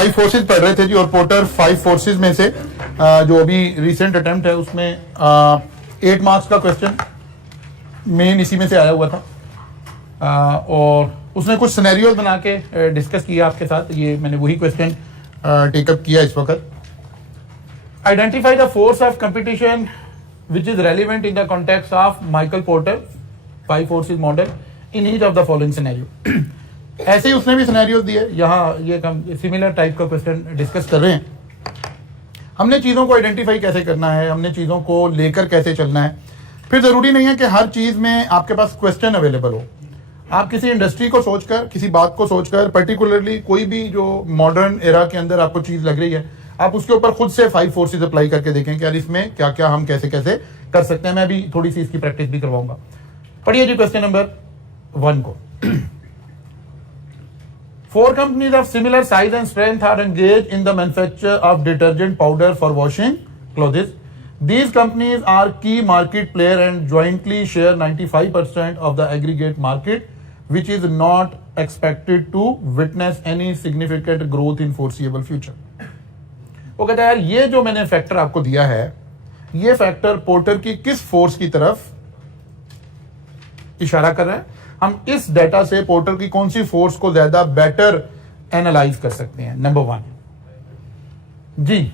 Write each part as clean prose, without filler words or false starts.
Five forces पढ़ रहे थे जी, और पोर्टर फाइव फोर्सेज में से जो अभी रिसेंट अटेम्प्ट है उसमें 8 मार्क्स का क्वेश्चन मेन इसी में से आया हुआ था, और उसने कुछ सिनेरियोज बना के डिस्कस किया आपके साथ। ये मैंने वही क्वेश्चन टेकअप किया इस वक्त। Identify the force of competition which is relevant in the context of Michael porter five forces model in each of the following scenario. ऐसे ही उसने भी सिनेरियोज दिए, यहाँ ये सिमिलर टाइप का क्वेश्चन डिस्कस कर रहे हैं। हमने चीज़ों को आइडेंटिफाई कैसे करना है, हमने चीज़ों को लेकर कैसे चलना है। फिर ज़रूरी नहीं है कि हर चीज़ में आपके पास क्वेश्चन अवेलेबल हो। आप किसी इंडस्ट्री को सोचकर, किसी बात को सोचकर, पर्टिकुलरली कोई भी जो मॉडर्न एरा के अंदर आपको चीज़ लग रही है, आप उसके ऊपर खुद से फाइव फोर्सेज अप्लाई करके देखें कि यार इसमें क्या क्या हम कैसे कैसे कर सकते हैं। मैं भी थोड़ी सी इसकी प्रैक्टिस भी करवाऊंगा। पढ़िए जी क्वेश्चन नंबर 1 को। 4 companies of similar size and strength are engaged in the manufacture of detergent powder for washing clothes. These companies are key market player and jointly share 95% of the aggregate market, which is not expected to witness any significant growth in foreseeable future. वो कहता है यार ये जो मैंने factor आपको दिया है, ये फैक्टर पोर्टर की किस फोर्स की तरफ इशारा कर रहा है। हम इस डेटा से पोर्टर की कौन सी फोर्स को ज्यादा बेटर एनालाइज कर सकते हैं। नंबर 1 जी,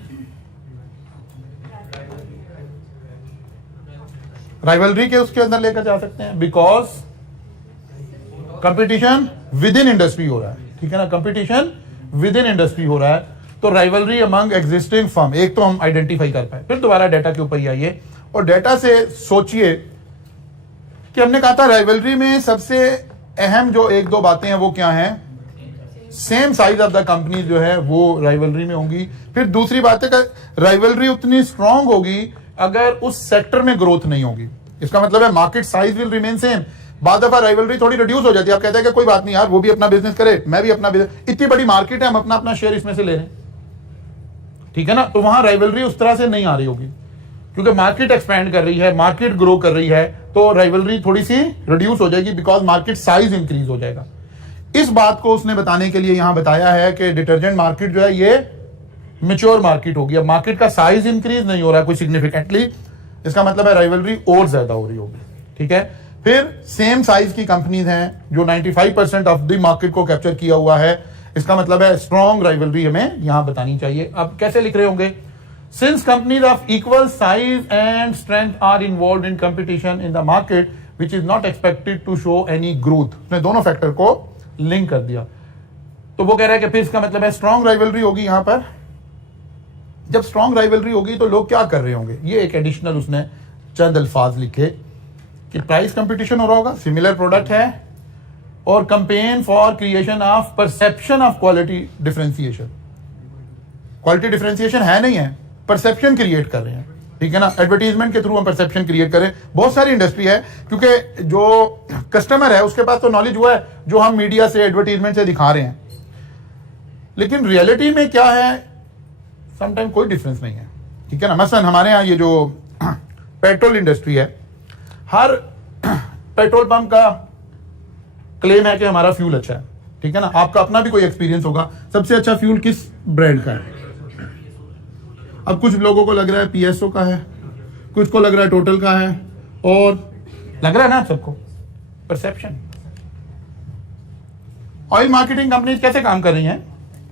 राइवलरी के उसके अंदर लेकर जा सकते हैं, because competition with in industry हो रहा है। ठीक है ना, कंपटीशन विद इन इंडस्ट्री हो रहा है, तो राइवलरी अमंग एग्जिस्टिंग फर्म एक तो हम आइडेंटिफाई कर पाए। फिर दोबारा डेटा के ऊपर ही आइए और डेटा से सोचिए कि हमने कहा था राइवलरी में सबसे अहम जो 1-2 बातें हैं वो क्या हैं। Same size of the company जो है वो राइवलरी में होंगी। फिर दूसरी बात है कि राइवलरी उतनी स्ट्रांग होगी अगर उस सेक्टर में ग्रोथ नहीं होगी। इसका मतलब है market size will remain same. बाद दफा राइवलरी थोड़ी रिड्यूस हो जाती है, आप कहते हैं कि कोई बात नहीं यार, वो भी अपना बिजनेस करे, मैं भी अपना बिजनेस, इतनी बड़ी मार्केट है, हम अपना अपना शेयर इसमें से ले रहे हैं। ठीक है ना, तो वहां राइवलरी उस तरह से नहीं आ रही होगी क्योंकि मार्केट एक्सपैंड कर रही है, मार्केट ग्रो कर रही है, तो राइवलरी थोड़ी सी रिड्यूस हो जाएगी बिकॉज मार्केट साइज इंक्रीज हो जाएगा। इस बात को उसने बताने के लिए यहां बताया है कि डिटर्जेंट मार्केट जो है ये मैच्योर मार्केट होगी। अब मार्केट का साइज इंक्रीज नहीं हो रहा है कोई सिग्निफिकेंटली, इसका मतलब है राइवलरी और ज्यादा हो रही होगी। ठीक है, फिर सेम साइज की कंपनीज हैं जो 95% ऑफ द मार्केट को कैप्चर किया हुआ है, इसका मतलब है स्ट्रॉन्ग राइवलरी हमें यहां बतानी चाहिए। अब कैसे लिख रहे होंगे, Since companies of equal size and strength are involved in competition in the market, which is not expected to show any growth. उसने दोनों फैक्टर को लिंक कर दिया, तो वो कह रहा है कि फिर इसका मतलब है स्ट्रॉन्ग राइवलरी होगी। यहां पर जब स्ट्रॉन्ग राइवलरी होगी तो लोग क्या कर रहे होंगे, ये एक एडिशनल उसने चंद अल्फाज लिखे कि प्राइस कंपटीशन हो रहा होगा, सिमिलर प्रोडक्ट है, और campaign for creation of perception of quality differentiation. Quality differentiation है नहीं है, परसेप्शन क्रिएट कर रहे हैं। ठीक है ना, एडवर्टीजमेंट के थ्रू हम परसेप्शन क्रिएट करें। बहुत सारी इंडस्ट्री है क्योंकि जो कस्टमर है उसके पास तो नॉलेज हुआ है जो हम मीडिया से, एडवर्टीजमेंट से दिखा रहे हैं, लेकिन रियलिटी में क्या है समटाइम कोई डिफरेंस नहीं है। ठीक है ना, मसलन हमारे यहाँ ये जो पेट्रोल इंडस्ट्री है, हर पेट्रोल पंप का क्लेम है कि हमारा फ्यूल अच्छा है। ठीक है ना, आपका अपना भी कोई एक्सपीरियंस होगा, सबसे अच्छा फ्यूल किस ब्रांड का है। अब कुछ लोगों को लग रहा है पीएसओ का है, कुछ को लग रहा है टोटल का है, और लग रहा है ना आप सबको परसेप्शन। ऑयल मार्केटिंग कंपनीज कैसे काम कर रही हैं,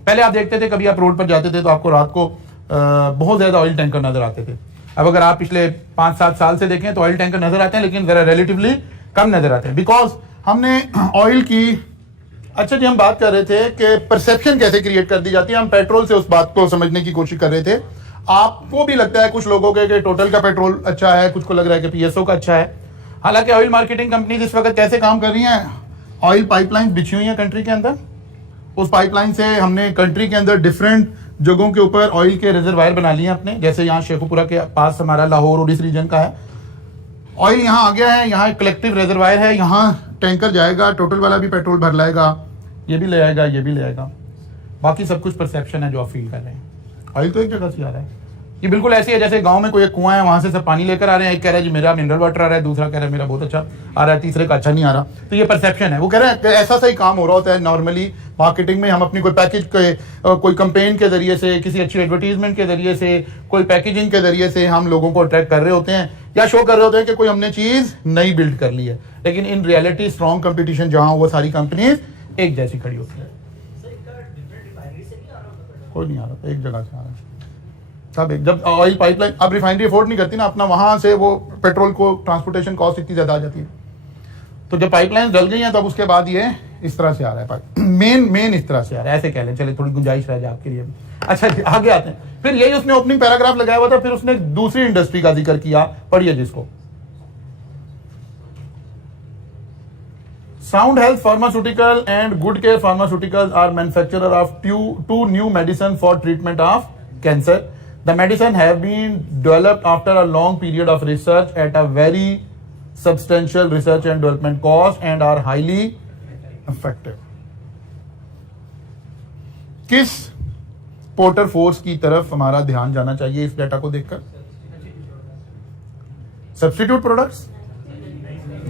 पहले आप देखते थे कभी आप रोड पर जाते थे तो आपको रात को बहुत ज्यादा ऑयल टैंकर नजर आते थे। अब अगर आप पिछले 5-7 साल से देखें तो ऑयल टैंकर नजर आते हैं, लेकिन जरा रिलेटिवली कम नजर आते हैं, बिकॉज हमने ऑयल की, अच्छा जी हम बात कर रहे थे कि परसेप्शन कैसे क्रिएट कर दी जाती है, हम पेट्रोल से उस बात को समझने की कोशिश कर रहे थे। आपको भी लगता है कुछ लोगों के कि टोटल का पेट्रोल अच्छा है, कुछ को लग रहा है कि पीएसओ का अच्छा है। हालांकि ऑयल मार्केटिंग कंपनी इस वक्त कैसे काम कर रही हैं, ऑयल पाइपलाइन बिछी हुई है कंट्री के अंदर, उस पाइपलाइन से हमने कंट्री के अंदर डिफरेंट जगहों के ऊपर ऑयल के रिजर्वायर बना लिए अपने, जैसे यहाँ शेखुपुरा के पास हमारा लाहौर और इस रीजन का है, ऑयल यहाँ आ गया है, यहाँ एक कलेक्टिव रिजर्वायर है, यहाँ टैंकर जाएगा, टोटल वाला भी पेट्रोल भर लाएगा, ये भी ले आएगा, ये भी ले आएगा, बाकी सब कुछ परसेप्शन है जो आप फील कर रहे हैं। ऑयल तो एक जगह से आ रहा है, ये बिल्कुल ऐसी है जैसे गांव में कोई एक कुआं है, वहां से सब पानी लेकर आ रहे हैं, एक कह रहा है जी मेरा मिनरल वाटर आ रहा है, दूसरा कह रहा है मेरा बहुत अच्छा आ रहा है, तीसरे का अच्छा नहीं आ रहा। तो ये परसेप्शन है। वो कह रहे हैं ऐसा सही काम हो रहा होता है। नॉर्मली मार्केटिंग में हम अपनी कोई पैकेज के कोई कंपेन के जरिए से, किसी अच्छी एडवर्टीजमेंट के जरिए से, कोई पैकेजिंग के जरिए से हम लोगों को अट्रैक्ट कर रहे होते हैं या शो कर रहे होते हैं कि कोई हमने चीज नई बिल्ड कर ली है। लेकिन इन रियलिटी स्ट्रॉन्ग कंपटीशन जहां वो सारी कंपनीज एक जैसी खड़ी होती है। कोई नहीं आ रहा था, एक जगह से आ रहा है सब एक। जब ऑयल पाइपलाइन, अब रिफाइनरी अफोर्ड नहीं करती ना अपना, वहां से वो पेट्रोल को ट्रांसपोर्टेशन कॉस्ट इतनी ज्यादा आ जाती है। तो जब पाइपलाइन जल गई हैं तब उसके बाद ये इस तरह से आ रहा है। मेन इस तरह से आ रहा है, ऐसे कह लें, चले थोड़ी गुंजाइश रह जाए आपके लिए। अच्छा आगे आते हैं। फिर यही उसने ओपनिंग पैराग्राफ लगाया हुआ था, फिर उसने दूसरी इंडस्ट्री का जिक्र किया, पढ़िए जिसको। Sound Health Pharmaceutical and Good Care Pharmaceuticals are manufacturer of two new medicine for treatment of cancer. The medicine have been developed after a long period of research at a very substantial research and development cost and are highly effective. किस porter force की तरफ हमारा ध्यान जाना चाहिए इस data को देखकर? Substitute products?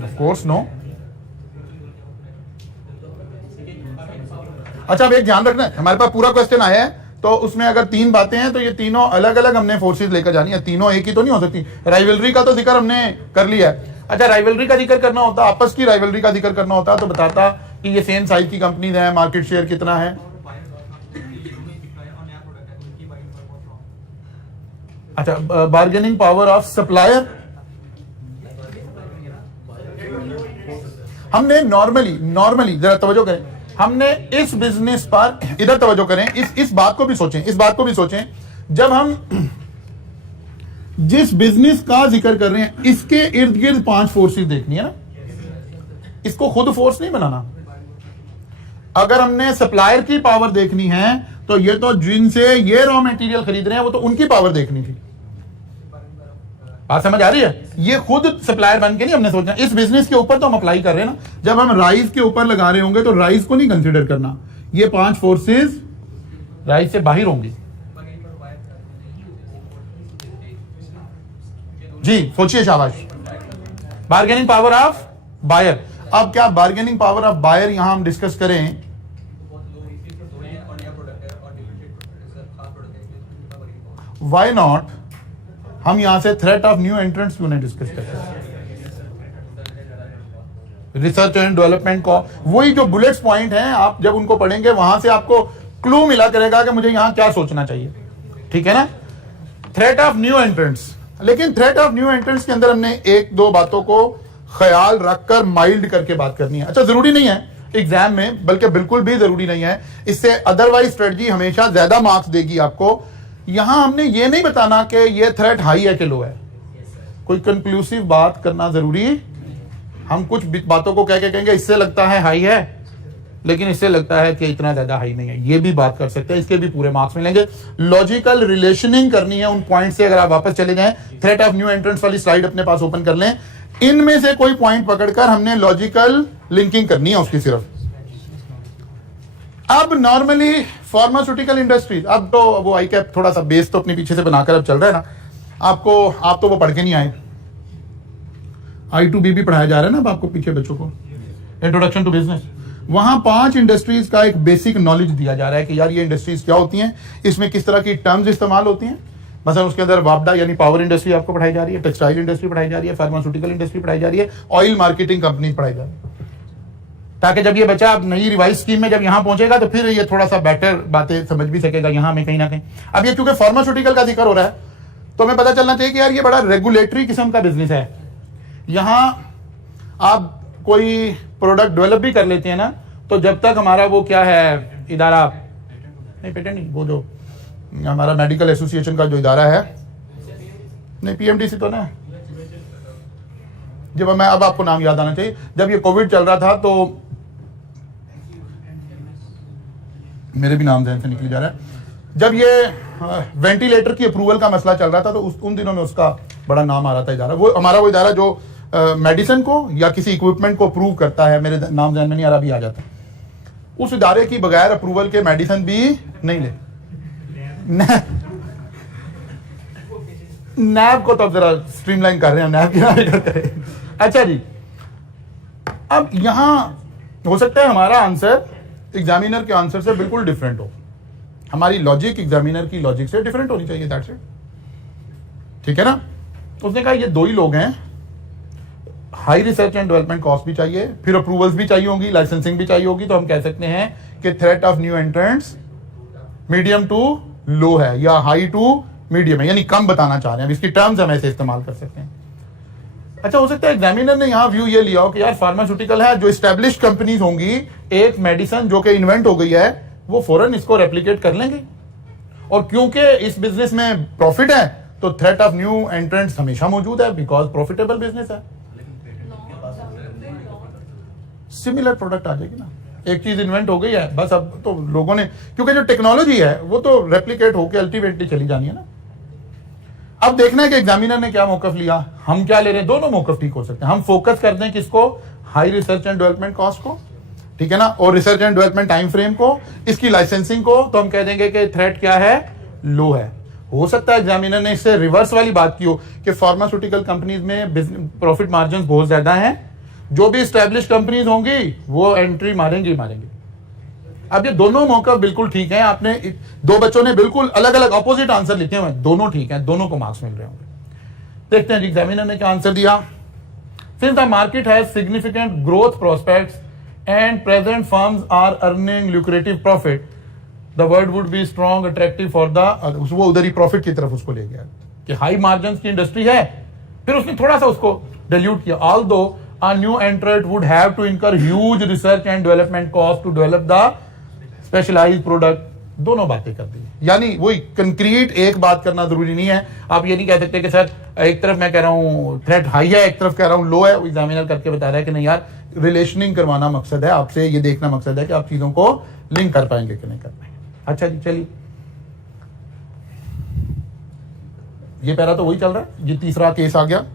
Of course no. अच्छा अब एक ध्यान रखना है, हमारे पास पूरा क्वेश्चन आया है तो उसमें अगर तीन बातें हैं तो ये तीनों अलग अलग हमने फोर्सेस लेकर जानी है, तीनों एक ही तो नहीं हो सकती। राइवलरी का तो जिक्र हमने कर लिया है। अच्छा राइवलरी का जिक्र करना होता, आपस की राइवलरी का जिक्र करना होता तो बताता कि ये सेम साइज की कंपनीज हैं, मार्केट शेयर कितना है। अच्छा बार्गेनिंग पावर ऑफ सप्लायर, हमने नॉर्मली जरा तवज्जो करें, हमने इस बिजनेस पर इधर तवज्जो करें, इस बात को भी सोचें, जब हम जिस बिजनेस का जिक्र कर रहे हैं इसके इर्द गिर्द 5 फोर्सेस देखनी है ना, इसको खुद फोर्स नहीं बनाना। अगर हमने सप्लायर की पावर देखनी है तो ये तो जिनसे ये रॉ मटेरियल खरीद रहे हैं वो तो उनकी पावर देखनी थी। बात समझ आ रही है? ये खुद सप्लायर बन के नहीं हमने सोचना, इस बिजनेस के ऊपर तो हम अप्लाई कर रहे हैं ना। जब हम राइस के ऊपर लगा रहे होंगे तो राइस को नहीं कंसीडर करना, ये 5 फोर्सेस राइस से बाहर होंगी। जी सोचिए, शाबाश। बार्गेनिंग पावर ऑफ बायर, अब क्या बार्गेनिंग पावर ऑफ बायर यहां हम डिस्कस करें? व्हाई नॉट हम यहां से थ्रेट ऑफ न्यू एंट्रेंट्स क्यों नहीं डिस्कस करते? रिसर्च एंड डेवलपमेंट को, वही जो बुलेट्स पॉइंट हैं, आप जब उनको पढ़ेंगे वहां से आपको क्लू मिला करेगा कि मुझे यहां क्या सोचना चाहिए। ठीक है ना? थ्रेट ऑफ न्यू एंट्रेंट्स, लेकिन थ्रेट ऑफ न्यू एंट्रेंट्स के अंदर हमने एक दो बातों को ख्याल रखकर माइल्ड करके बात करनी है। अच्छा जरूरी नहीं है एग्जाम में, बल्कि बिल्कुल भी जरूरी नहीं है, इससे अदरवाइज स्ट्रेटजी हमेशा ज्यादा मार्क्स देगी आपको। यहां हमने ये नहीं बताना कि ये थ्रेट हाई है कि लो है, कोई कंक्लूसिव बात करना जरूरी। हम कुछ बातों को कह के कहेंगे इससे लगता है हाई है, लेकिन इससे लगता है कि इतना ज्यादा हाई नहीं है, ये भी बात कर सकते हैं, इसके भी पूरे मार्क्स मिलेंगे। लॉजिकल रिलेशनिंग करनी है उन पॉइंट से। अगर आप वापस चले जाएं, थ्रेट ऑफ न्यू एंट्रेंस वाली स्लाइड अपने पास ओपन कर लें, इनमें से कोई पॉइंट पकड़कर हमने लॉजिकल लिंकिंग करनी है उसकी सिर्फ। अब नॉर्मली फार्मास्यूटिकल इंडस्ट्री, अब तो वो आई कैप थोड़ा सा बेस तो अपने पीछे से बनाकर अब चल रहा है ना आपको, आप तो वो पढ़ के नहीं आए, I2B भी पढ़ाया जा रहा है ना अब आपको पीछे बच्चों को, इंट्रोडक्शन टू बिजनेस। वहां 5 इंडस्ट्रीज का एक बेसिक नॉलेज दिया जा रहा है कि यार ये इंडस्ट्रीज क्या होती हैं, इसमें किस तरह की टर्म्स इस्तेमाल होती हैं। मतलब उसके अंदर वापडा यानी पावर इंडस्ट्री आपको पढ़ाई जा रही है, टेक्सटाइल इंडस्ट्री पढ़ाई जा रही है, फार्मास्यूटिकल इंडस्ट्री पढ़ाई जा रही है, ऑयल मार्केटिंग कंपनी पढ़ाई जा रही है, ताकि जब ये बच्चा अब नई रिवाइज स्कीम में जब यहां पहुंचेगा तो फिर ये थोड़ा सा बेटर बातें समझ भी सकेगा यहां में कहीं ना कहीं। अब ये क्योंकि फार्मास्यूटिकल का जिक्र हो रहा है तो हमें पता चलना चाहिए कि यार ये बड़ा रेगुलेटरी किस्म का बिजनेस है। यहां आप कोई प्रोडक्ट डेवलप भी कर लेते हैं ना, तो जब तक हमारा वो क्या है इदारा, नहीं पेटेंट नहीं, वो जो हमारा मेडिकल एसोसिएशन का जो इदारा है, नहीं पीएमडीसी तो ना, जब मैं अब आपको नाम याद आना चाहिए, जब ये कोविड चल रहा था तो मेरे भी नाम ध्यान से निकल जा रहा है, जब ये वेंटिलेटर की अप्रूवल का मसला चल रहा था तो उन दिनों में उसका बड़ा नाम आ रहा था इदारा, वो हमारा वो इदारा जो मेडिसिन को या किसी इक्विपमेंट को अप्रूव करता है, मेरे नाम ध्यान में नहीं आ रहा, भी आ जाता, उस इदारे की बगैर अप्रूवल के मेडिसिन भी नहीं ले नैब को तो अब जरा स्ट्रीमलाइन कर रहे हैं, नैब क्या करें। अच्छा जी, अब यहां हो सकता है हमारा आंसर एग्जामिनर के आंसर से बिल्कुल डिफरेंट हो, हमारी लॉजिक एग्जामिनर की लॉजिक से डिफरेंट होनी चाहिए, दैट्स इट, ठीक है ना। उसने कहा ये दो ही लोग हैं, high research and development cost भी चाहिए, फिर अप्रूवल्स भी चाहिए होंगी, लाइसेंसिंग भी चाहिए होगी, तो हम कह सकते हैं कि threat of new entrants medium to low है या हाई टू मीडियम है, यानी कम बताना चाह रहे हैं, इसकी टर्म्स हम ऐसे इस्तेमाल कर सकते हैं। अच्छा, हो सकता है एग्जामिनर ने यहां व्यू ये लिया हो कि यार फार्मास्यूटिकल है, जो एस्टेब्लिश्ड कंपनीज होंगी, एक मेडिसिन जो कि इन्वेंट हो गई है, वो फौरन इसको रेप्लिकेट कर लेंगे, और क्योंकि इस बिजनेस में प्रॉफिट है तो थ्रेट ऑफ न्यू एंट्रेंट्स हमेशा मौजूद है, बिकॉज प्रॉफिटेबल बिजनेस है। सिमिलर प्रोडक्ट आ जाएगी ना, एक चीज इन्वेंट हो गई है बस, अब तो लोगों ने, क्योंकि जो टेक्नोलॉजी है वो तो रेप्लिकेट होकर अल्टीमेटली चली जानी है ना। अब देखना है कि एग्जामिनर ने क्या मौकफ लिया, हम क्या ले रहे हैं, दोनों मौकफ ठीक हो सकते हैं। हम फोकस करते हैं किसको, high research and development cost को, ठीक है ना, और research and development time frame को, इसकी लाइसेंसिंग को, तो हम कह देंगे कि थ्रेट क्या है, लो है। हो सकता है एग्जामिनर ने इससे रिवर्स वाली बात की हो कि फार्मास्यूटिकल कंपनीज में प्रॉफिट मार्जिन बहुत ज्यादा हैं, जो भी स्टैब्लिश कंपनीज होंगी वो एंट्री मारेंगी। अब ये दोनों मौका बिल्कुल ठीक है, आपने दो बच्चों ने बिल्कुल अलग अलग ऑपोजिट आंसर लिखे हुए हैं, दोनों ठीक हैं, दोनों को मार्क्स मिल रहे होंगे। देखते हैं एग्जामिनर ने क्या आंसर दिया। Since the market has significant growth prospects and present firms are earning lucrative profit, the word would be strong attractive for the, वो उधर ही प्रॉफिट की तरफ उसको ले गया कि हाई मार्जिन की इंडस्ट्री है, फिर उसने थोड़ा सा उसको डिल्यूट किया। Although a new entrant would have to incur huge research and development cost to develop the specialised product, दोनों बातें कर दी। यानी वही कंक्रीट एक बात करना जरूरी नहीं है, आप ये नहीं कह सकते कि सर एक तरफ मैं कह रहा हूं थ्रेट हाई है, एक तरफ कह रहा हूं लो है। एग्जामिनर करके बता रहा है कि नहीं यार, रिलेशनिंग करवाना मकसद है, आपसे ये देखना मकसद है कि आप चीजों को लिंक कर पाएंगे कि नहीं कर पाएंगे। अच्छा जी, चलिए, ये पहला तो वही चल रहा है, ये तीसरा केस आ गया।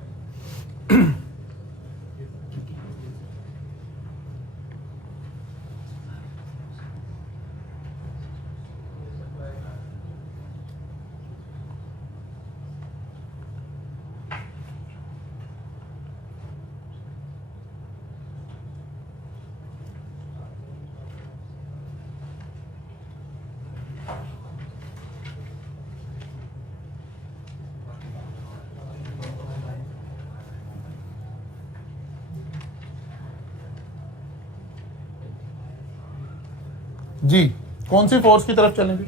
जी, कौन सी फोर्स की तरफ चलेंगे,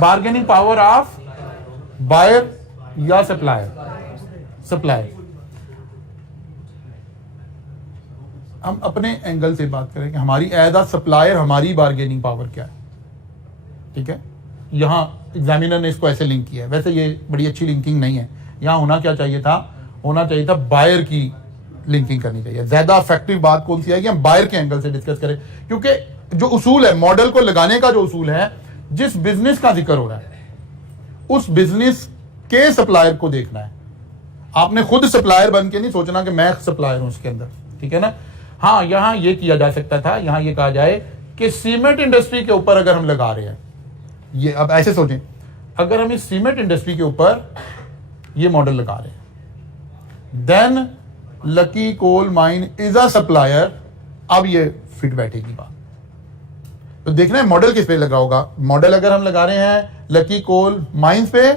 बार्गेनिंग पावर ऑफ बायर या सप्लायर। हम अपने एंगल से बात करें कि हमारी एज अ सप्लायर हमारी बार्गेनिंग पावर क्या है, ठीक है। यहां एग्जामिनर ने इसको ऐसे लिंक किया है, वैसे ये बड़ी अच्छी लिंकिंग नहीं है, यहां होना क्या चाहिए था, होना चाहिए था बायर की लिंकिंग करनी चाहिए। ज्यादा इफेक्टिव बात कौन सी आएगी, हम बायर के एंगल से डिस्कस करें, क्योंकि जो उसूल है, मॉडल को लगाने का जो उसूल है, जिस बिजनेस का जिक्र हो रहा है उस बिजनेस के सप्लायर को देखना है। आपने खुद सप्लायर बन के नहीं सोचना कि मैं सप्लायर हूं उसके अंदर, ठीक है ना। हाँ, यहां ये किया जा सकता था, यहां ये कहा जाए कि सीमेंट इंडस्ट्री के ऊपर अगर हम लगा रहे हैं, ये अब ऐसे सोचें, अगर हम इस सीमेंट इंडस्ट्री के ऊपर ये मॉडल लगा रहे हैं, then lucky coal mine is a supplier, अब ये फिट बैठेगी बात। तो देखना है मॉडल किस पे लगा होगा। मॉडल अगर हम लगा रहे हैं लकी कोल माइंस पे,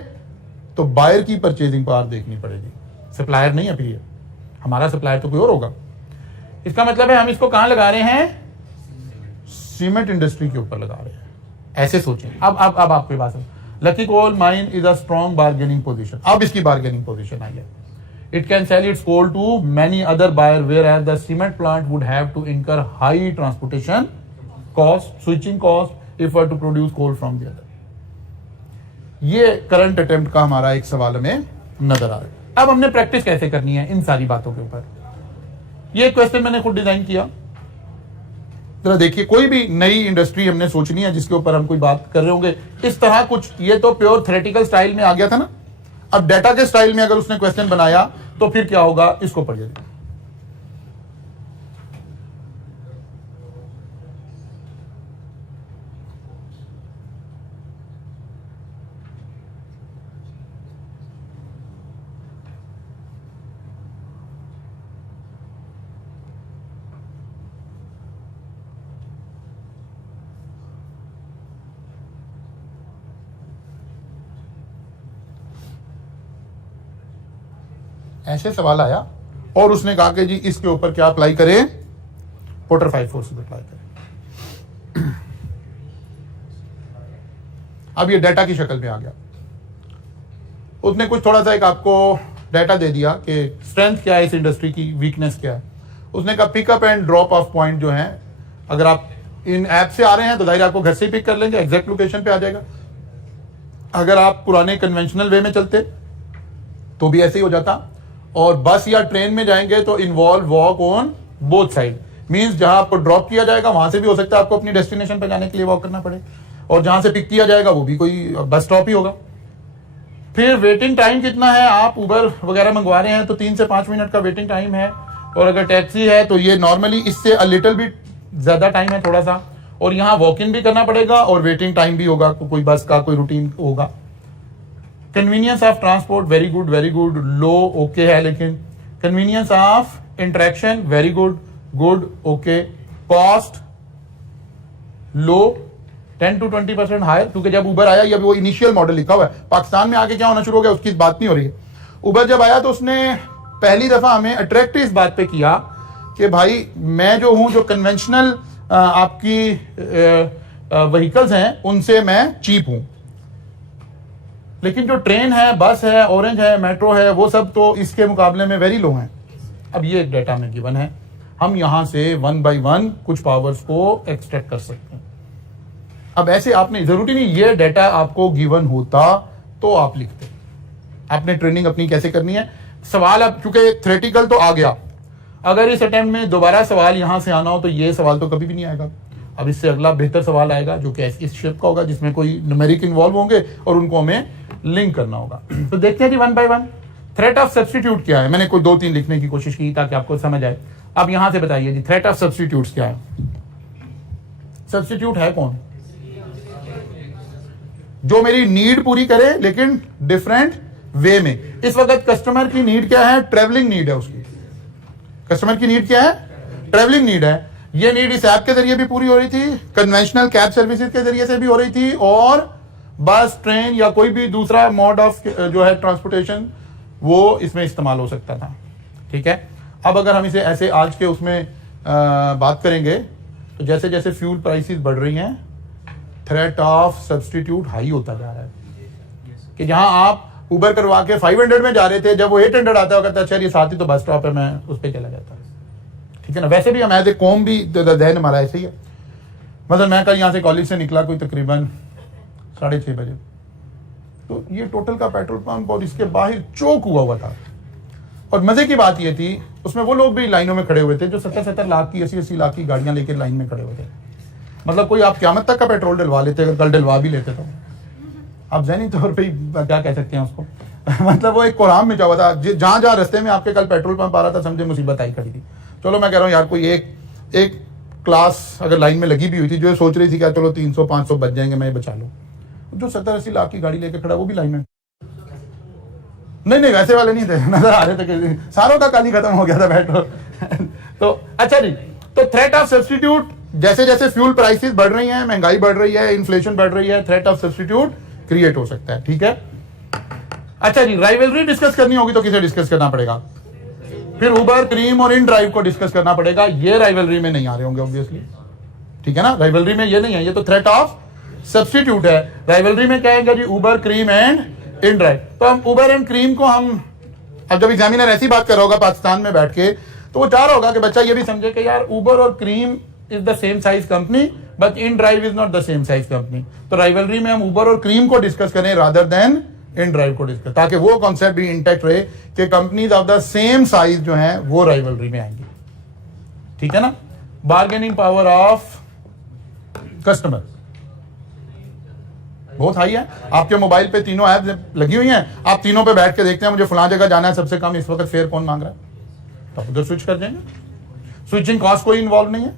तो बायर की परचेजिंग पावर देखनी पड़ेगी, सप्लायर नहीं है, फिर ये हमारा सप्लायर तो कोई और होगा। इसका मतलब है हम इसको कहां लगा रहे हैं, सीमेंट इंडस्ट्री के ऊपर लगा रहे हैं, ऐसे सोचें। अब आपकी बात है, lucky coal mine is a strong bargaining position, अब इसकी बार्गेनिंग पोजीशन आई है। It can sell its coal to many other buyers, whereas the cement plant would have to incur high transportation cost, switching cost, if were to produce coal from the other. ये current attempt का हमारा एक सवाल में नजर आ रहा है। अब हमने प्रैक्टिस कैसे करनी है इन सारी बातों के ऊपर, ये क्वेश्चन मैंने खुद डिजाइन किया। जरा देखिए, कोई भी नई इंडस्ट्री हमने सोचनी है जिसके ऊपर हम कोई बात कर रहे होंगे, इस तरह कुछ, ये तो प्योर थ्योरेटिकल स्टाइल में आ गया था ना। अब डेटा के स्टाइल में अगर उसने क्वेश्चन बनाया तो फिर क्या होगा, इसको पढ़िए। ऐसे सवाल आया और उसने कहा कि जी इसके ऊपर क्या अप्लाई करें, पोर्टर 5 फोर्सेस अप्लाई करें। अब ये डाटा की शक्ल में आ गया। उसने कुछ थोड़ा सा एक आपको डाटा दे दिया कि स्ट्रेंथ क्या है इस इंडस्ट्री की, वीकनेस क्या है। उसने कहा pickup and drop of point जो है, अगर आप इन ऐप से आ रहे हैं तो जाहिर आपको घर से ही पिक कर लेंगे, एग्जैक्ट लोकेशन पे आ जाएगा। अगर आप पुराने कन्वेंशनल वे में चलते तो भी ऐसे ही हो जाता, और बस या ट्रेन में जाएंगे तो involve walk on both side, means जहां आपको ड्रॉप किया जाएगा वहां से भी हो सकता है आपको अपनी डेस्टिनेशन पर जाने के लिए वॉक करना पड़े, और जहां से पिक किया जाएगा वो भी कोई बस स्टॉप ही होगा। फिर वेटिंग टाइम कितना है, आप उबर वगैरह मंगवा रहे हैं तो 3 से 5 मिनट का वेटिंग टाइम है, और अगर टैक्सी है तो ये नॉर्मली इससे अ लिटिल बिट ज्यादा टाइम है थोड़ा सा, और यहाँ वॉक इन भी करना पड़ेगा और वेटिंग टाइम भी होगा, कोई बस का कोई रूटीन होगा। Convenience of transport very good, low okay है, लेकिन convenience of interaction very good okay, cost low 10 to 20% higher, क्योंकि जब उबर आया, ये वो इनिशियल मॉडल लिखा हुआ है, पाकिस्तान में आके क्या होना शुरू हो गया उसकी बात नहीं हो रही है। उबर जब आया तो उसने पहली दफा हमें अट्रैक्ट इस बात पे किया कि भाई मैं जो हूं, जो कन्वेंशनल आपकी व्हीकल्स हैं उनसे मैं चीप हूं, लेकिन जो ट्रेन है, बस है, ऑरेंज है, मेट्रो है, वो सब तो इसके मुकाबले में वेरी लो हैं। अब ये डाटा में गिवन है, हम यहां से 1 by 1 कुछ पावर्स को एक्सट्रैक्ट कर सकते हैं। अब ऐसे आपने जरूरी नहीं ये डाटा आपको गिवन होता तो आप लिखते, आपने ट्रेनिंग अपनी कैसे करनी है। सवाल अब चूंकि थ्योरेटिकल तो आ गया, अगर इस अटेम्प्ट में दोबारा सवाल यहां से आना हो तो ये सवाल तो कभी भी नहीं आएगा। अब इससे अगला बेहतर सवाल आएगा जो कि इस शेप का होगा, जिसमें कोई न्यूमेरिक इन्वॉल्व होंगे और उनको हमें लिंक करना होगा। तो देखते हैं जी 1 by 1 थ्रेट ऑफ सब्स्टिट्यूट क्या है। मैंने कोई 2-3 लिखने की कोशिश की ताकि आपको समझ आए। अब यहां से बताइए जी थ्रेट ऑफ सब्स्टिट्यूट क्या है। सब्स्टिट्यूट है कौन, जो मेरी नीड पूरी करे लेकिन डिफरेंट वे में। इस वक्त कस्टमर की नीड क्या है, ट्रेवलिंग नीड है उसकी। कस्टमर की नीड क्या है, ट्रेवलिंग नीड है। ये नीड इस ऐप के जरिए भी पूरी हो रही थी, कन्वेंशनल कैब सर्विसेज के जरिए से भी हो रही थी, और बस, ट्रेन या कोई भी दूसरा मोड ऑफ जो है ट्रांसपोर्टेशन वो इसमें इस्तेमाल हो सकता था। ठीक है, अब अगर हम इसे ऐसे आज के उसमें बात करेंगे तो जैसे जैसे फ्यूल प्राइसेस बढ़ रही हैं, थ्रेट ऑफ सब्स्टिट्यूट हाई होता जा रहा है। कि जहां आप उबर करवा के 500 में जा रहे थे, जब वो 800 आता है कहता है अच्छा ये साथ ही तो बस स्टॉप है, मैं उस पर चला जाता। ठीक है ना, वैसे भी हम एज ए कौम भी जहन हमारा ऐसे ही है। मतलब मैं कल यहाँ से कॉलेज से निकला कोई तकरीबन 6:30 बजे, तो ये टोटल का पेट्रोल पंप और इसके बाहर चौक हुआ था। और मजे की बात ये थी उसमें वो लोग भी लाइनों में खड़े हुए थे जो 70-70 लाख की 80-80 लाख की गाड़ियां लेकर लाइन में खड़े हुए थे। मतलब कोई आप क़यामत तक का पेट्रोल डलवा लेते, अगर कल डलवा भी लेते तो आप ज़हनी तौर पे क्या कह सकते हैं उसको मतलब वो एक कोराम में हुआ था, जहां जहां रास्ते में आपके कल पेट्रोल पंप आ रहा था समझे मुसीबत आई खड़ी थी। चलो मैं कह रहा हूँ यार कोई एक क्लास अगर लाइन में लगी भी हुई थी जो सोच रही थी क्या चलो 300-500 बच जाएंगे, मैं बचा लूँ, जो 70-80 लाख की गाड़ी लेके खड़ा वो भी लाइन में नहीं वैसे वाले नहीं थे, नजर आ रहे थे, सारों का कल ही खत्म हो गया था पेट्रोल तो अच्छा जी, तो थ्रेट ऑफ सब्स्टिट्यूट जैसे जैसे फ्यूल प्राइसेस बढ़ रही हैं, महंगाई बढ़ रही है, इन्फ्लेशन बढ़ रही है, थ्रेट ऑफ सब्स्टिट्यूट क्रिएट हो सकता है। ठीक है, अच्छा जी, राइवलरी डिस्कस करनी होगी तो किसे डिस्कस करना पड़ेगा, फिर उबर, क्रीम और इन ड्राइव को डिस्कस करना पड़ेगा। ये राइवलरी में नहीं आ रहे होंगे ऑब्वियसली, ठीक है ना, राइवलरी में ये नहीं है, ये तो थ्रेट ऑफ सब्स्टिट्यूट है। राइवलरी में क्या है जी, उबर, क्रीम एंड इन ड्राइव। तो हम उबर एंड क्रीम को हम, अब जब एग्जामिनर ऐसी बात कर रहा होगा पाकिस्तान में बैठ के, तो वो चाह रहा होगा कि बच्चा ये भी समझे कि यार उबर और cream is the same size company but in drive is not the same size company. तो राइवलरी में हम उबर और क्रीम को डिस्कस करें रादर देन इन ड्राइव को डिस्कस, ताकि वो कॉन्सेप्ट भी इंटैक्ट रहे कि companies of the same size जो है वो राइवलरी में आएंगी। ठीक है ना, बार्गेनिंग पावर ऑफ कस्टमर बहुत हाई है। आपके मोबाइल पे तीनों ऐप लगी हुई हैं, आप तीनों पे बैठ के देखते हैं मुझे फलां जगह जाना है, सबसे कम इस वक्त फेयर कौन मांग रहा है, तो आप उधर स्विच कर देंगे। स्विचिंग कॉस्ट कोई इन्वॉल्व नहीं है,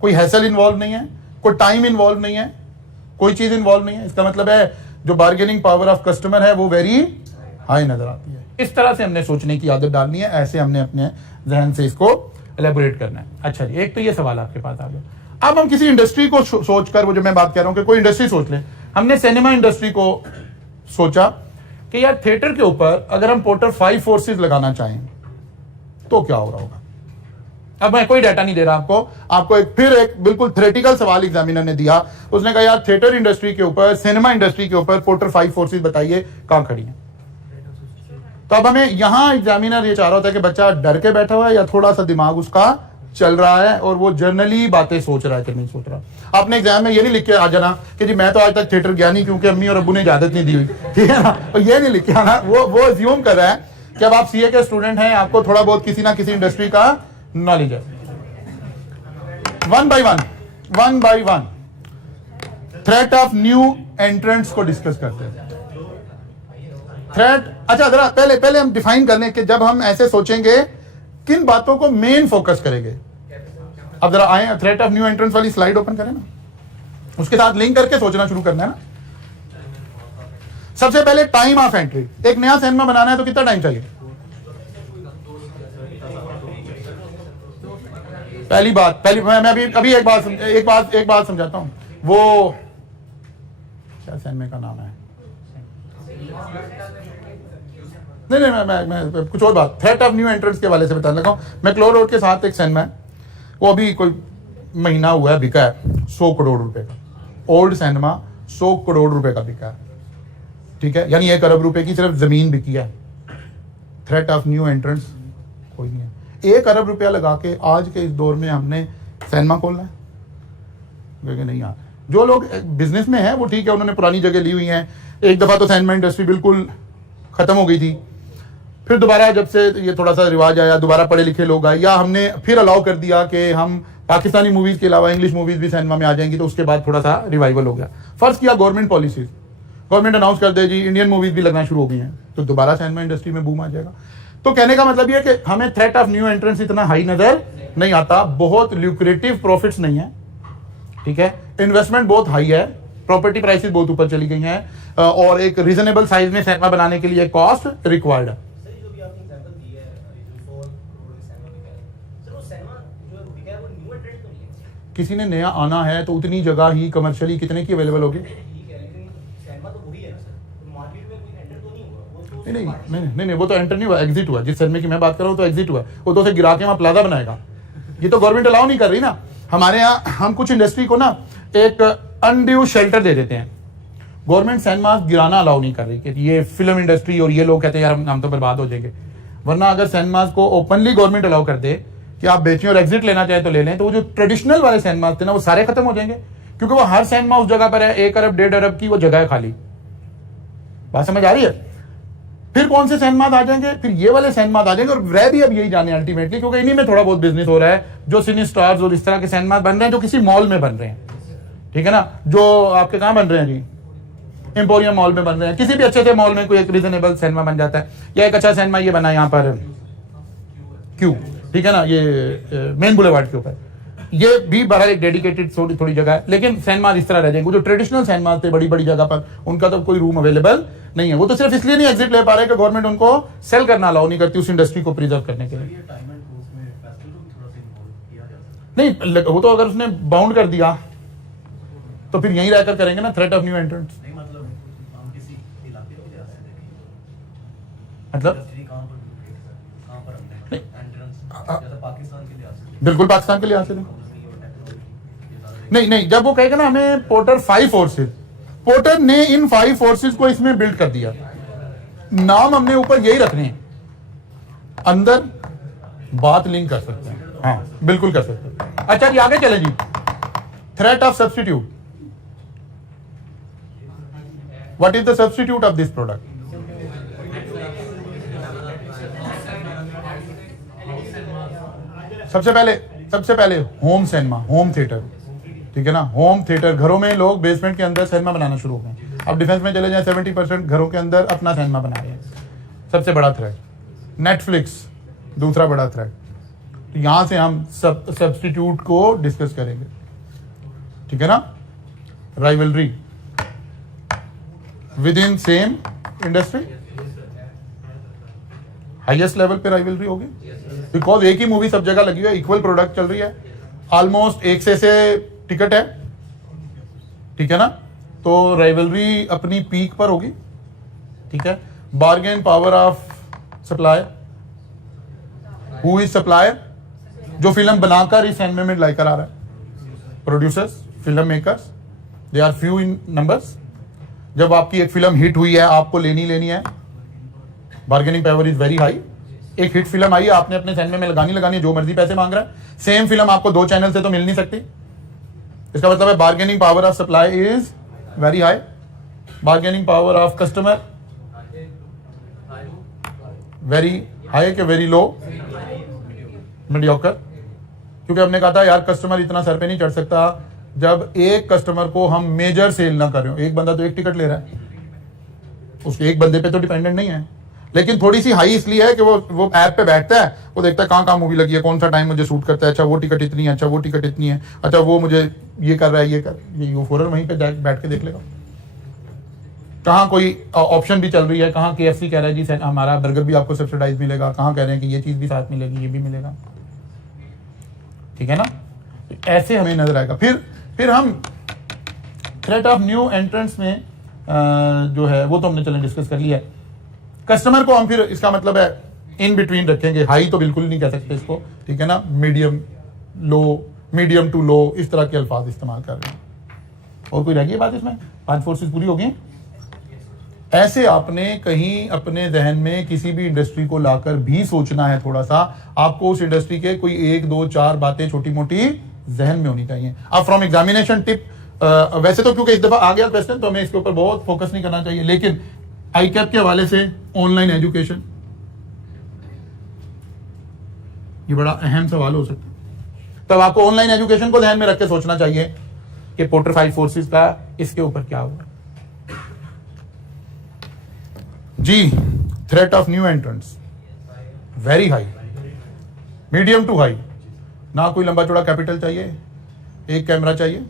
कोई हैसल इन्वॉल्व नहीं है, कोई टाइम इन्वॉल्व नहीं है, कोई चीज इन्वॉल्व नहीं है। इसका मतलब है जो बार्गेनिंग पावर ऑफ कस्टमर है वो वेरी हाई नजर आती है। इस तरह से हमने सोचने की आदत डालनी है, ऐसे हमने अपने जहन से इसको एलेबोरेट करना है। अच्छा जी, एक तो ये सवाल आपके पास आ गया। अब हम किसी इंडस्ट्री को सोचकर, वो जो मैं बात कर रहा हूं कि कोई इंडस्ट्री सोच ले, हमने सिनेमा इंडस्ट्री को सोचा कि यार थिएटर के ऊपर अगर हम पोर्टर 5 फोर्सेस लगाना चाहें तो क्या हो रहा होगा। अब मैं कोई डाटा नहीं दे रहा आपको एक बिल्कुल थ्योरेटिकल सवाल एग्जामिनर ने दिया। उसने कहा यार थिएटर इंडस्ट्री के ऊपर, सिनेमा इंडस्ट्री के ऊपर पोर्टर 5 फोर्सेस बताइए कहां खड़ी हैं। तो अब हमें यहां एग्जामिनर ये चाह रहा होता है कि बच्चा डर के बैठा हुआ है या थोड़ा सा दिमाग उसका चल रहा है और वो जर्नली बातें सोच रहा है कि नहीं सोच रहा। आपने एग्जाम में ये नहीं लिख के आ जाना कि जी मैं तो आज तक थिएटर गया नहीं क्योंकि अम्मी और अब्बू ने इजाजत नहीं दी हुई, ठीक है ना। तो ये नहीं लिख के आना। वो अज्यूम कर रहा है कि अब आप सीए के स्टूडेंट हैं, आपको थोड़ा बहुत किसी ना किसी इंडस्ट्री का नॉलेज है। One by one threat of new entrants को डिस्कस करते हैं। थ्रेट, अच्छा जरा पहले हम डिफाइन कर लें कि जब हम ऐसे सोचेंगे किन बातों को मेन फोकस करेंगे। अब जरा आए थ्रेट ऑफ न्यू एंट्रेंस वाली स्लाइड ओपन करें ना, उसके साथ लिंक करके सोचना शुरू करना है ना। सबसे पहले टाइम ऑफ एंट्री। एक नया सिनेमा बनाना है तो कितना टाइम चाहिए? मैं अभी एक बात समझाता हूं। वो क्या सिनेमा का नाम है? नहीं, मैं कुछ और बात थ्रेट ऑफ न्यू एंट्रेंस के वाले से बताने लगा हूं। मैक्लोर रोड के साथ एक सिनेमा है, वो अभी कोई महीना हुआ है, बिका है 100 करोड़ रुपए का। ओल्ड सिनेमा 100 करोड़ रुपए का बिका है, ठीक है, यानी 1 अरब रुपए की सिर्फ जमीन बिकी है। थ्रेट ऑफ न्यू एंट्रेंस कोई नहीं है। 1 अरब रुपया लगा के आज के इस दौर में हमने सिनेमा खोलना है? क्योंकि नहीं यार, जो लोग बिजनेस में है वो ठीक है, उन्होंने पुरानी जगह ली हुई है। एक दफा तो सिनेमा इंडस्ट्री बिल्कुल खत्म हो गई थी, फिर दोबारा जब से ये थोड़ा सा रिवाज आया, दोबारा पढ़े लिखे लोग आए, या हमने फिर अलाउ कर दिया कि हम पाकिस्तानी मूवीज के अलावा इंग्लिश मूवीज भी सिनेमा में आ जाएंगी, तो उसके बाद थोड़ा सा रिवाइवल हो गया। फर्ज किया गवर्नमेंट पॉलिसीज, गवर्नमेंट अनाउंस कर दे जी इंडियन मूवीज भी लगना शुरू हो गई हैं, तो दोबारा सिनेमा इंडस्ट्री में बूम आ जाएगा। तो कहने का मतलब ये है कि हमें थ्रेट ऑफ न्यू एंट्रेंस इतना हाई नजर नहीं आता, बहुत ल्यूक्रेटिव प्रॉफिट्स नहीं है, ठीक है, इन्वेस्टमेंट बहुत हाई है, प्रॉपर्टी प्राइसेस बहुत ऊपर चली गई हैं, और एक रीजनेबल साइज में सिनेमा बनाने के लिए कॉस्ट रिक्वायर्ड है। किसी ने नया आना है तो उतनी जगह ही कमर्शियली कितने की अवेलेबल होगी? नहीं, वो तो एंटर नहीं हुआ, एग्जिट हुआ। जिस सिनेमा की मैं बात कर रहा हूँ तो एग्जिट हुआ, वो तो उसे गिरा के वहां प्लाजा बनाएगा। ये तो गवर्नमेंट अलाउ नहीं कर रही ना। हमारे यहाँ हम कुछ इंडस्ट्री को ना एक अनड्यू शेल्टर दे देते हैं। गवर्नमेंट सिनेमा गिराना अलाउ नहीं कर रही कि ये फिल्म इंडस्ट्री और ये लोग कहते हैं यार हम तो बर्बाद हो जाएंगे। वरना अगर सिनेमाज को ओपनली गवर्नमेंट अलाउ कर दे कि आप बेचें और एग्जिट लेना चाहे तो ले लें, तो वो जो ट्रेडिशनल वाले सिनेमाज थे ना वो सारे खत्म हो जाएंगे, क्योंकि वो हर सिनेमा उस जगह पर है, 1 अरब 1.5 अरब की वो जगह है खाली। बात समझ आ रही है? फिर कौन से सिनेमाज आ जाएंगे? फिर ये वाले सिनेमाज आ जाएंगे, और रह भी अब यही जाने अल्टीमेटली, क्योंकि इन्हीं में थोड़ा बहुत बिजनेस हो रहा है। जो सिनी स्टार्स और इस तरह के सिनेमाज बन रहे हैं जो किसी मॉल में बन रहे हैं, ठीक है ना, जो आपके कहां बन रहे हैं जी, एम्पोरियम मॉल में बन रहे हैं, किसी भी अच्छे से मॉल में कोई एक रीजनेबल सिनेमा बन जाता है। या एक अच्छा सिनेमा ये बना यहाँ पर क्यू, ठीक है ना, ये मेन बुलेवार्ड के ऊपर, ये भी बड़ा एक डेडिकेटेड थोड़ी जगह है, लेकिन सिनेमा इस तरह रह जाएंगे। जो ट्रेडिशनल सिनेमा थे बड़ी बड़ी जगह पर, उनका तो कोई रूम अवेलेबल नहीं है। वो तो सिर्फ इसलिए नहीं एग्जिट ले पा रहे कि गवर्नमेंट उनको सेल करना अलाउ नहीं करती उस इंडस्ट्री को प्रिजर्व करने के लिए। नहीं, वो तो अगर उसने बाउंड कर दिया तो फिर यहीं रहकर करेंगे ना थ्रेट ऑफ न्यू एंट्रेंट्स। मतलब बिल्कुल पाकिस्तान के लिए हासिल नहीं, जब वो कहेगा ना हमें पोर्टर 5 फोर्सेस, पोर्टर ने इन 5 फोर्सेस को इसमें बिल्ड कर दिया, नाम हमने ऊपर यही रखने हैं, अंदर बात लिंक कर सकते हैं। हाँ बिल्कुल कर सकते हैं। अच्छा जी आगे चले जी। Threat of substitute, what is the substitute of this product? सबसे पहले होम सिनेमा, होम थिएटर, ठीक है ना, होम थिएटर। घरों में लोग बेसमेंट के अंदर सिनेमा बनाना शुरू हो गए। अब डिफेंस में चले जाएं, 70% घरों के अंदर अपना सिनेमा बना रहे हैं। सबसे बड़ा थ्रेट नेटफ्लिक्स, दूसरा बड़ा थ्रेट। तो यहां से हम सब्स्टिट्यूट को डिस्कस करेंगे, ठीक है ना। Rivalry with in same industry, highest level पे राइवलरी होगी, बिकॉज एक ही मूवी सब जगह लगी हुई है, इक्वल प्रोडक्ट चल रही है, ऑलमोस्ट एक से टिकट है, ठीक है ना। तो राइवलरी अपनी पीक पर होगी, ठीक है। Bargain power of supply, who is supplier? जो फिल्म बनाकर इस एंड में लाकर आ रहा है। Producers, film makers, they are few in numbers. जब आपकी एक फिल्म हिट हुई है, आपको लेनी है, bargaining power is very high. एक हिट फिल्म आई है, आपने अपने सिनेमा में लगानी है, जो मर्जी पैसे मांग रहा है, सेम फिल्म आपको 2 चैनल से तो मिल नहीं सकती। इसका मतलब है bargaining power of supply is very high. Bargaining power of customer very high के वेरी लो? मीडियोकर। क्योंकि हमने कहा था यार कस्टमर इतना सर पे नहीं चढ़ सकता जब एक कस्टमर को हम मेजर सेल ना कर रहे हो। एक बंदा तो एक टिकट ले रहा है, उसके एक बंदे पे तो डिपेंडेंट नहीं है, लेकिन थोड़ी सी हाई इसलिए है कि वो ऐप पे बैठता है, वो देखता है कहाँ मूवी लगी है, कौन सा टाइम मुझे शूट करता है, अच्छा वो टिकट इतनी है, अच्छा वो टिकट इतनी है, अच्छा वो मुझे ये कर रहा है, ये यूफोरर वहीं पे बैठ के देख लेगा। कहाँ कोई ऑप्शन भी चल रही है, कहाँ KFC कह रहा है जी हमारा बर्गर भी आपको सब्सिडाइज मिलेगा, कहाँ कह रहे हैं कि ये चीज भी साथ मिलेगी, ये भी मिलेगा, ठीक है ना। ऐसे हमें नजर आएगा। फिर हम थ्रेट ऑफ न्यू एंट्रेंट्स में जो है वो तो हमने चलें डिस्कस कर लिया है। कस्टमर को हम फिर इसका मतलब है इन बिटवीन रखेंगे, हाई तो बिल्कुल नहीं कह सकते इसको, ठीक है ना, मीडियम लो, मीडियम टू लो, इस तरह के अल्फाज इस्तेमाल कर रहे हैं। और कोई रह गई बात इसमें? 5 फोर्सेस पूरी हो गई। ऐसे आपने कहीं अपने जहन में किसी भी इंडस्ट्री को लाकर भी सोचना है, थोड़ा सा आपको उस इंडस्ट्री के कोई 1, 2, 4 बातें छोटी मोटी जहन में होनी चाहिए। अब फ्रॉम एग्जामिनेशन टिप, वैसे तो क्योंकि इस दफा आ गया क्वेश्चन तो हमें इसके ऊपर बहुत फोकस नहीं करना चाहिए, लेकिन ICAP के हवाले से ऑनलाइन एजुकेशन, ये बड़ा अहम सवाल हो सकता है। तब आपको ऑनलाइन एजुकेशन को ध्यान में रख के सोचना चाहिए कि पोर्टर 5 फोर्सेस का इसके ऊपर क्या होगा जी। Threat of new entrants very high, medium to high. ना कोई लंबा चौड़ा कैपिटल चाहिए, एक कैमरा चाहिए,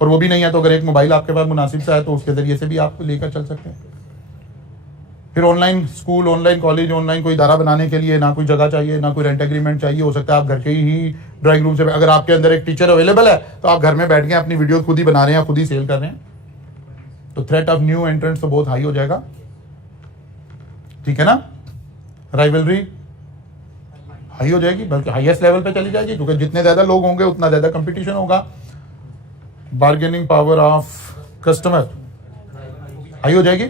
और वो भी नहीं है तो अगर एक मोबाइल आपके पास मुनासिब सा है तो उसके जरिए से भी आप लेकर चल सकते हैं। फिर online school, online college, online कोई इदारा बनाने के लिए ना कोई जगह चाहिए, ना कोई रेंट एग्रीमेंट चाहिए। हो सकता है आप घर के ही ड्राइंग रूम से, अगर आपके अंदर एक टीचर अवेलेबल है तो आप घर में बैठ के अपनी वीडियो खुद ही बना रहे हैं, खुद ही सेल कर रहे हैं, तो थ्रेट ऑफ न्यू एंट्रेंट्स तो बहुत हाई हो जाएगा, ठीक है ना। राइवलरी हाई हो जाएगी, बल्कि हाईएस्ट लेवल पे चली जाएगी, क्योंकि जितने ज्यादा लोग होंगे उतना ज्यादा कंपटीशन होगा। Bargaining power of customer high हो जाएगी,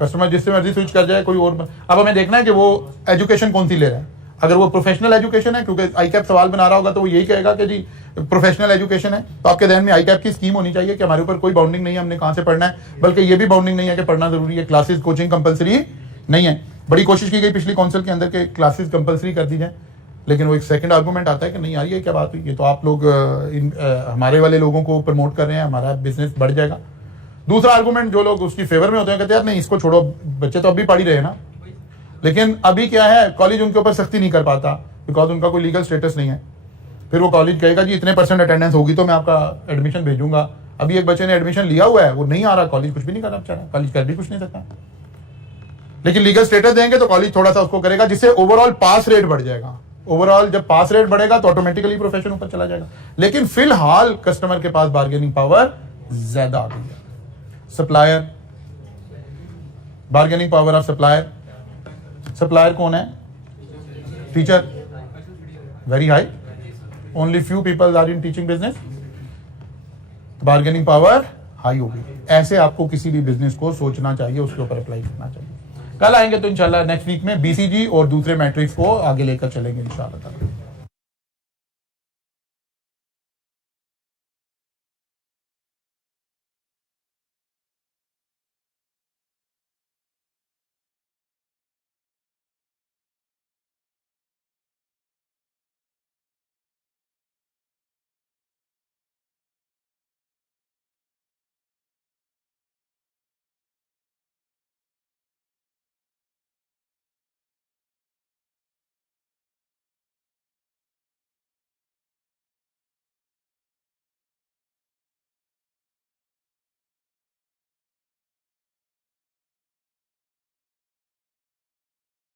कस्टमर जिससे मर्जी स्विच कर जाए कोई और। अब हमें देखना है कि वो एजुकेशन कौन सी ले रहा है। अगर वो प्रोफेशनल एजुकेशन है, क्योंकि ICAP सवाल बना रहा होगा तो वो यही कहेगा कि जी प्रोफेशनल एजुकेशन है, तो आपके ध्यान में ICAP की स्कीम होनी चाहिए कि हमारे ऊपर कोई बाउंडिंग नहीं है हमने कहाँ से पढ़ना है, बल्कि ये भी बाउंडिंग नहीं है कि पढ़ना जरूरी है, क्लासेस कोचिंग कंपलसरी नहीं है। बड़ी कोशिश की गई पिछली काउंसिल के अंदर के क्लासेस कंपलसरी कर दी जाए, लेकिन वो एक सेकंड आर्गूमेंट आता है कि नहीं यार ये क्या बात हुई, ये तो आप लोग हमारे वाले लोगों को प्रमोट कर रहे हैं, हमारा बिजनेस बढ़ जाएगा। दूसरा आर्गूमेंट जो लोग उसकी फेवर में होते हैं कहते हैं यार नहीं इसको छोड़ो, बच्चे तो अभी पढ़ ही रहे हैं ना, लेकिन अभी क्या है कॉलेज उनके ऊपर सख्ती नहीं कर पाता बिकॉज उनका कोई लीगल स्टेटस नहीं है। फिर वो कॉलेज कहेगा जी इतने % अटेंडेंस होगी तो मैं आपका एडमिशन भेजूंगा। अभी एक बच्चे ने एडमिशन लिया हुआ है, वो नहीं आ रहा, कॉलेज कुछ भी नहीं कर रहा बेचारा, कॉलेज कर भी कुछ नहीं सकता, लेकिन लीगल स्टेटस देंगे तो कॉलेज थोड़ा सा उसको करेगा, जिससे ओवरऑल पास रेट बढ़ जाएगा। ओवरऑल जब पास रेट बढ़ेगा तो ऑटोमेटिकली प्रोफेशन ऊपर चला जाएगा। लेकिन फिलहाल कस्टमर के पास बार्गेनिंग पावर ज्यादा आ गई है। Supplier, bargaining power of supplier, supplier कौन है? Teacher, very high, only few people are in teaching business, bargaining power high होगी। ऐसे आपको किसी भी बिजनेस को सोचना चाहिए, उसके ऊपर अप्लाई करना चाहिए। कल आएंगे तो इंशाल्लाह नेक्स्ट वीक में BCG और दूसरे मैट्रिक्स को आगे लेकर चलेंगे इंशाल्लाह।